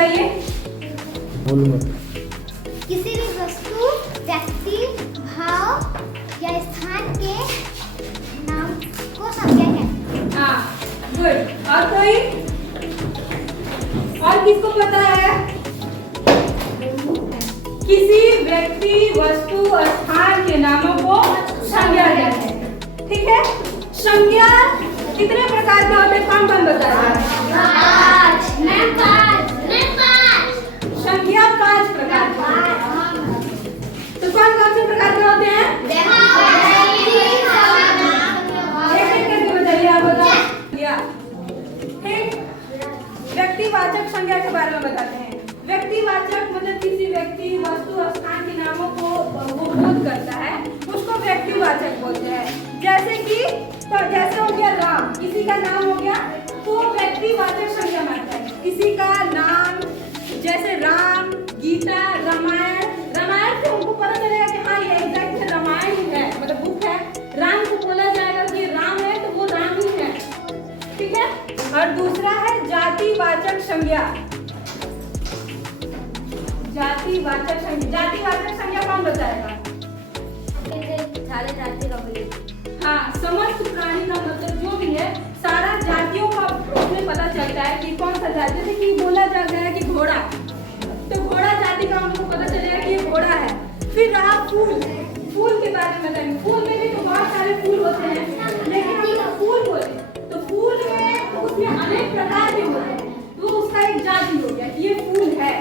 बताइए। किसी भी वस्तु, व्यक्ति, भाव या स्थान के नाम को संज्ञा कहते हैं। हाँ, गुड। और कोई? और किसको पता है? किसी व्यक्ति, वस्तु, स्थान के नामों को संज्ञा कहते हैं। ठीक है? संज्ञा कितने प्रकार के होते हैं? कौन कौन बताएगा? संज्ञा 5 प्रकार के होते हैं। तो कौन कौन से प्रकार के होते हैं? एक एक करके बताइए। आप बताओ। ठीक, व्यक्तिवाचक संज्ञा के बारे में बताते हैं। व्यक्तिवाचक मतलब किसी व्यक्ति, वस्तु, स्थान के नामों को वो बोध करता है, उसको व्यक्तिवाचक बोलते हैं। जैसे कि जैसे हो गया राम, किसी का नाम हो गया तो व्यक्तिवाचक संज्ञा मानता है। किसी का नाम जैसे राम, गीता, रामायण। रामायण से उनको पता चलेगा कि हाँ ये एग्जैक्ट रामायण ही है, मतलब बुक है। राम को बोला जाएगा कि राम है तो वो राम ही है। ठीक है? और दूसरा है जातिवाचक संज्ञा। जातिवाचक संज्ञा, जातिवाचक संज्ञा कौन बताएगा? सारे जाति का बोलिए। हाँ, समस्त प्राणी का मतलब जो भी है, सारा जातियों का उसमें पता चलता है कि कौन सा जाति। जैसे कि बोला जाता है कि घोड़ा, तो घोड़ा जाति का हमको पता चलेगा कि ये घोड़ा है। फिर रहा फूल, फूल के बारे में बताएंगे। फूल में भी तो बहुत सारे फूल होते हैं, लेकिन हम लोग फूल बोले तो फूल में तो उसमें अनेक प्रकार के होते हैं, तो उसका एक जाति हो गया, ये फूल है।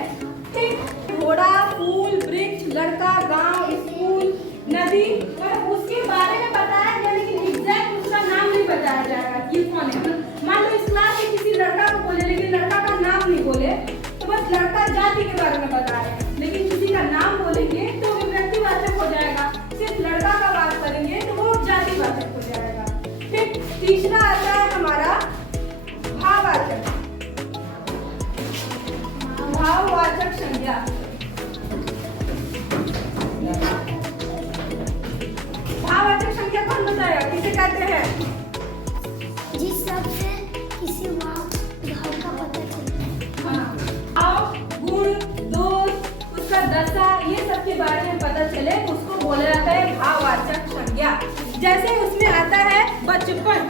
ठीक, घोड़ा, फूल, वृक्ष, लड़का, गांव, स्कूल, नदी, और उसके बारे में बताया गया, लेकिन एग्जैक्ट उसका नाम नहीं बताया जाएगा ये कौन है। मान लो इस क्लास में किसी लड़का को बोले, लेकिन लड़का का नाम नहीं बोले, तो बस लड़का जाति के बारे में बता रहे हैं। लेकिन किसी का नाम बोलेंगे तो वो व्यक्तिवाचक हो जाएगा। सिर्फ लड़का का बात करेंगे तो वो जातिवाचक हो जाएगा। फिर तीसरा आता है हमारा भाववाचक। भाववाचक संज्ञा। भाववाचक संज्ञा कौन बताएगा? किसे कहते हैं? जिस सबसे किसी भाव का पता चलता है। हाँ, भाव, गुण, दोष, उसका दशा, ये सब के बारे में पता चले उसको बोला जाता है भाववाचक संज्ञा। जैसे उसमें आता है बचपन,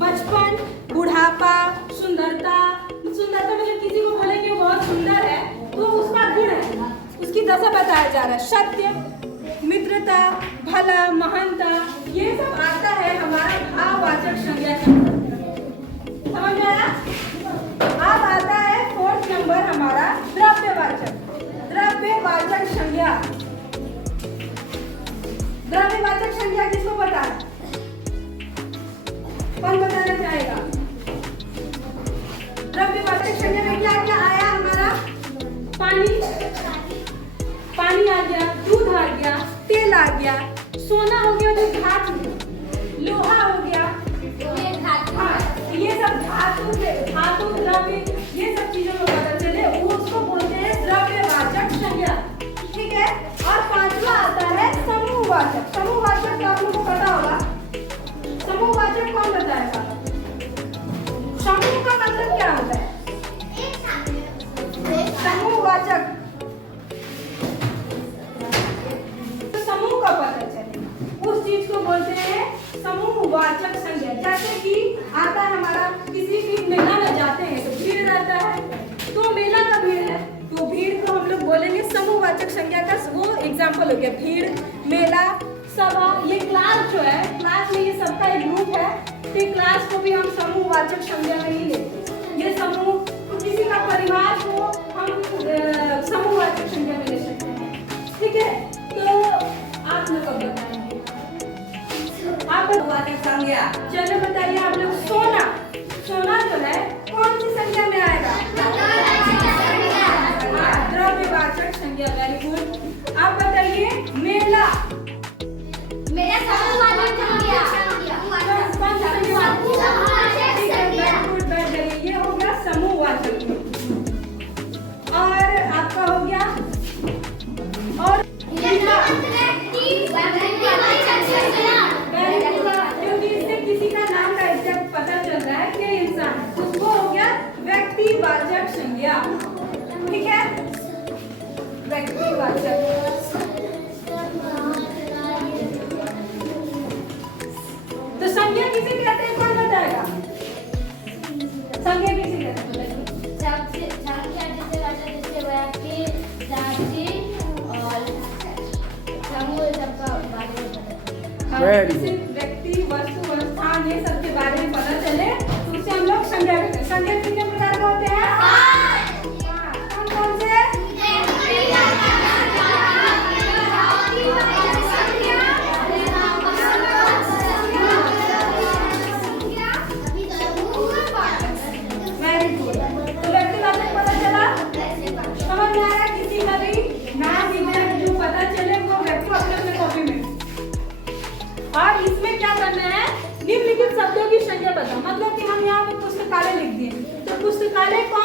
बचपन, बुढ़ापा, सुंदरता। सुंदरता मतलब किसी को बोले कि वो बहुत सुंदर है तो उसका गुण है, उसकी दशा बताया जा रहा है। सत्य, मित्रता, भला, महानता, ये सब आता है हमारा भाववाचक संज्ञा के अंदर। समझ में आया? अब आता है 4th नंबर हमारा द्रव्यवाचक। द्रव्यवाचक संज्ञा। द्रव्यवाचक संज्ञा किसको पता है? कौन बताना चाहेगा? द्रव्यवाचक संज्ञा में क्या क्या आया हमारा? पानी, पानी आ गया, दूध आ गया, तेल आ गया, सोना हो गया जो धातु, लोहा हो गया, हाँ, ये सब धातु द्रव्य, ये सब चीजों को पता चले वो उसको बोलते हैं द्रव्यवाचक संज्ञा। ठीक है? और 5वां आता है समूहवाचक। समूहवाचक तो आप लोगों को पता होगा। समूहवाचक कौन बताएगा? समूह का मतलब क्या होता है? समूहवाचक, समूह का पता चले उस चीज को बोलते हैं समूहवाचक संज्ञा। जैसे कि आता है हमारा, किसी भी मेला में जाते हैं तो भीड़ रहता है, तो मेला का भीड़ है तो भीड़ को हम लोग बोलेंगे समूहवाचक संज्ञा का वो एग्जाम्पल हो गया। भीड़, मेला, सभा। ये क्लास जो है, क्लास में ये सबका एक ग्रुप है, तो क्लास को भी हम समूहवाचक संज्ञा में ही लेते हैं। ये समूह, तो किसी का परिवार को हम समूहवाचक संज्ञा में ले सकते हैं। ठीक है? तो आप लोग अब बताएंगे, आप संज्ञा। चलो बताइए आप लोग। सोना, सोना जो है कौन सी संज्ञा में आएगा? द्रव्यवाचक संज्ञा। Very good. आप बताइए मेला। मेरा समूहवाचक संज्ञा। ये हो गया समूहवाचक। और आपका हो गया और क्योंकि इससे किसी का नाम का एग्जैक्ट पता चल रहा है कि इंसान, उसको हो गया व्यक्तिवाचक संज्ञा। अच्छा तो संज्ञा किसे कहते हैं, कौन बताएगा? संज्ञा किसे कहते हैं बताइए? Very किसी व्यक्ति वस्तु और स्थान ये सब के बारे में पता चले तो उसे हम लोग संज्ञा कहते हैं। संज्ञा कितने प्रकार के होते हैं? कौन कौन से? Very good. तो व्यक्ति बात में पता चला, समझ में आया? किसी का भी नाम विवरण जो पता चले वो व्यक्ति अपने अपने कॉपी में। और इसमें क्या करना है, निम्नलिखित शब्दों की संज्ञा बताओ। मतलब कि हम यहाँ पे पुस्तकालय लिख दिए तो पुस्तकालय कौन